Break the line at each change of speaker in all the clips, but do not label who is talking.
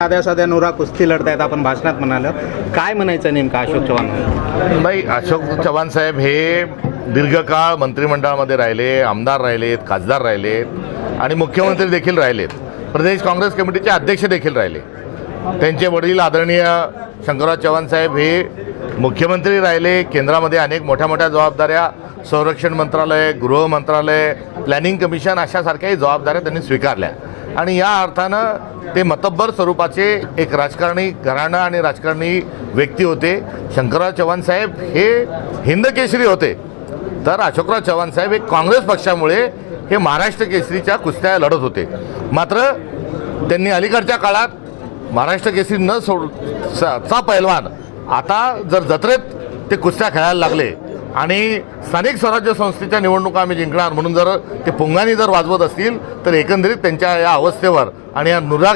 साध्या साध्या नुरा कुस्ती लढतायत आपण भाषणात म्हणाल. काय म्हणायचं नेमकं अशोक चव्हाण?
नाही अशोक चव्हाण साहेब हे दीर्घकाळ मंत्रिमंडळामध्ये राहिले आमदार राहिलेत खासदार राहिलेत आणि मुख्यमंत्री देखील राहिलेत. प्रदेश काँग्रेस कमिटीचे अध्यक्ष देखील राहिले. त्यांचे वडील आदरणीय शंकरराव चव्हाण साहेब हे मुख्यमंत्री राहिले. केंद्रामध्ये अनेक मोठ्या मोठ्या जबाबदाऱ्या संरक्षण मंत्रालय गृह मंत्रालय प्लॅनिंग कमिशन अशासारख्याही जबाबदाऱ्या त्यांनी स्वीकारल्या. आणि या अर्थानं ते मतब्बर स्वरूपाचे एक राजकारणी घराणं आणि राजकारणी व्यक्ती होते. शंकरराव चव्हाण साहेब हे हिंद केसरी होते. तर अशोकराव चव्हाण साहेब हे काँग्रेस पक्षामुळे हे महाराष्ट्र केसरीच्या कुस्त्या लढत होते. मात्र त्यांनी अलीकडच्या काळात महाराष्ट्र केसरी न सोड चा पैलवान आता जर जत्रेत ते कुस्त्या खेळायला लागले आणि स्थानिक स्वराज्य संस्थेच्या निवडणुका आम्ही जिंकणार. म्हणून जर ते पुंगानी जर वाजवत असतील तर एकंदरीत त्यांच्या या अवस्थेवर आणि या नुरा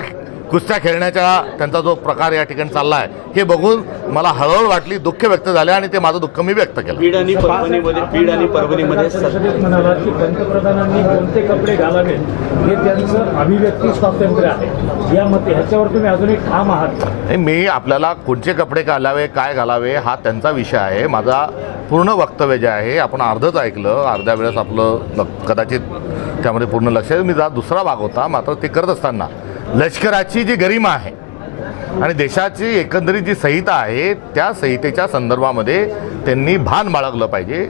कुस्त्या खेळण्याच्या त्यांचा जो प्रकार या ठिकाणी चालला आहे हे बघून मला हळहळ वाटली दुःख व्यक्त झाले आणि ते माझं दुःख मी व्यक्त केलं.
बीड आणि परभणीमध्ये बीड आणि परभणीमध्ये
म्हणाला की पंतप्रधानांनी कोणते कपडे घालावेत हे त्यांचं अभिव्यक्ती स्वातंत्र्य आहे. या मते ह्याच्यावर तुम्ही अजूनही ठाम आहात
मी आपल्याला कोणते कपडे घालावे काय घालावे हा त्यांचा विषय आहे. माझा पूर्ण वक्तव्य जे आहे आपण अर्धच ऐकलं. अर्ध्या वेळेस आपलं कदाचित त्यामध्ये पूर्ण लक्ष मी जा दुसरा भाग होता मात्र ते करत असताना लष्कराची जी गरिमा आहे आणि देशाची एकंदरीत जी संहिता आहे त्या संहितेच्या संदर्भामध्ये त्यांनी भान बाळगलं पाहिजे.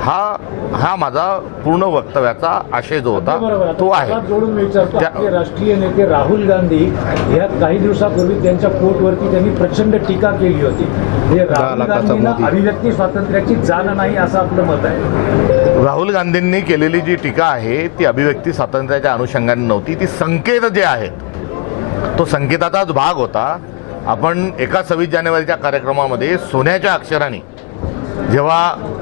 हा हा माझा पूर्ण वक्तव्याचा आशय जो होता तो आहे.
जोडून विचारतो राष्ट्रीय नेते राहुल गांधी या काही दिवसापूर्वी त्यांच्या कोर्टवरती त्यांनी प्रचंड टीका केली होती. हे राहुल गांधींना. अभिव्यक्ती स्वातंत्र्याची जाण नाही असं आपलं मत आहे.
राहुल गांधींनी केलेली जी टीका आहे ती अभिव्यक्ती स्वातंत्र्याच्या अनुषंगाने नव्हती. ती संकेत जे आहेत तो संकेताचाच भाग होता. आपण एका सव्वीस जानेवारीच्या कार्यक्रमामध्ये सोन्याच्या अक्षराने जेव्हा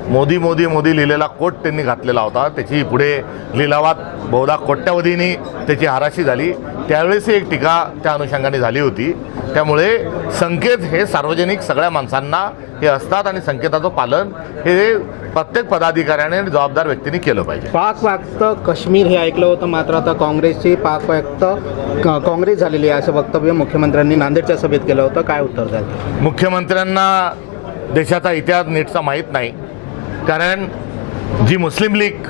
मोदी मोदी मोदी लिहिलेला कोट त्यांनी घातलेला होता. त्याची पुढे लिलावात बहुधा कोट्यावधीने त्याची हाराशी झाली. त्यावेळेस एक टीका त्या अनुषंगाने झाली होती. त्यामुळे संकेत हे सार्वजनिक सगळ्या माणसांना हे असतात आणि संकेताचं पालन हे प्रत्येक पदाधिकाऱ्याने आणि जबाबदार व्यक्तीने केलं पाहिजे.
पाक व्याप्त काश्मीर हे ऐकलं होतं मात्र आता काँग्रेसची पाक व्याप्त क- काँग्रेस झालेली आहे असं वक्तव्य मुख्यमंत्र्यांनी नांदेडच्या सभेत केलं होतं. काय उत्तर द्याल
मुख्यमंत्र्यांना देशाचा इतिहास नीटचा माहीत नाही. कारण जी मुस्लिम लीग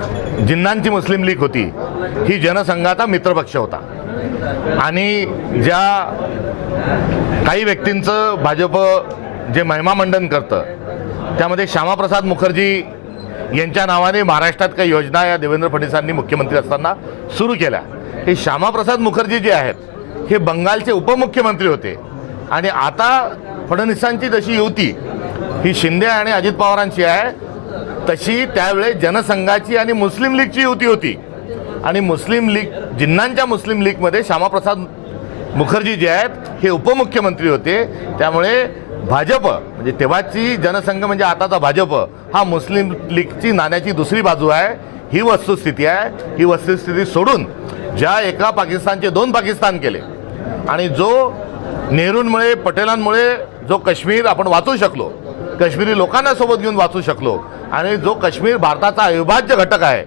जिन्नांची मुस्लिम लीग होती ही जनसंघाचा मित्रपक्ष होता. आणि ज्या काही व्यक्तींचं भाजप जे महिमामंडन करतं त्यामध्ये श्यामाप्रसाद मुखर्जी यांच्या नावाने महाराष्ट्रात काही योजना या देवेंद्र फडणवीसांनी मुख्यमंत्री असताना सुरू केल्या. हे श्यामाप्रसाद मुखर्जी जे आहेत हे बंगालचे उपमुख्यमंत्री होते. आणि आता फडणवीसांची जशी युती ही शिंदे आणि अजित पवारांची आहे तशी त्यावेळेस जनसंघाची आणि मुस्लिम लीगची युती होती. आणि मुस्लिम लीग जिन्नांच्या मुस्लिम लीगमध्ये श्यामाप्रसाद मुखर्जी जे आहेत हे उपमुख्यमंत्री होते. त्यामुळे भाजप म्हणजे तेव्हाची जनसंघ म्हणजे आताचा भाजप हा मुस्लिम लीगची नाण्याची दुसरी बाजू आहे. ही वस्तुस्थिती आहे. ही वस्तुस्थिती सोडून ज्या एका पाकिस्तानचे दोन पाकिस्तान केले आणि जो नेहरूंमुळे पटेलांमुळे जो काश्मीर आपण वाचू शकलो काश्मीरी लोकांना सोबत घेऊन वाचू शकलो आणि जो काश्मीर भारताचा अविभाज्य घटक आहे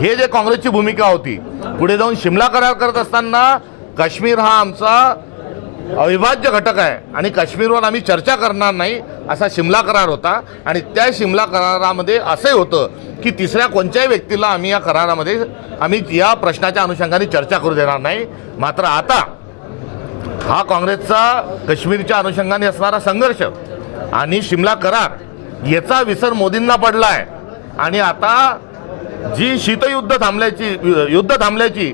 हे जे काँग्रेसची भूमिका होती पुढे जाऊन शिमला करार करत असताना काश्मीर हा आमचा अविभाज्य घटक आहे आणि काश्मीरवर आम्ही चर्चा करणार नाही असा शिमला करार होता. आणि त्या शिमला करारामध्ये असंही होतं की तिसऱ्या कोणत्याही व्यक्तीला आम्ही या करारामध्ये आम्ही या प्रश्नाच्या अनुषंगाने चर्चा करू देणार नाही. मात्र आता हा काँग्रेसचा काश्मीरच्या अनुषंगाने असणारा संघर्ष आणि शिमला करार याचा विसर मोदींना पडला आहे आणि आता जी शीतयुद्ध थांबल्याची युद्ध थांबल्याची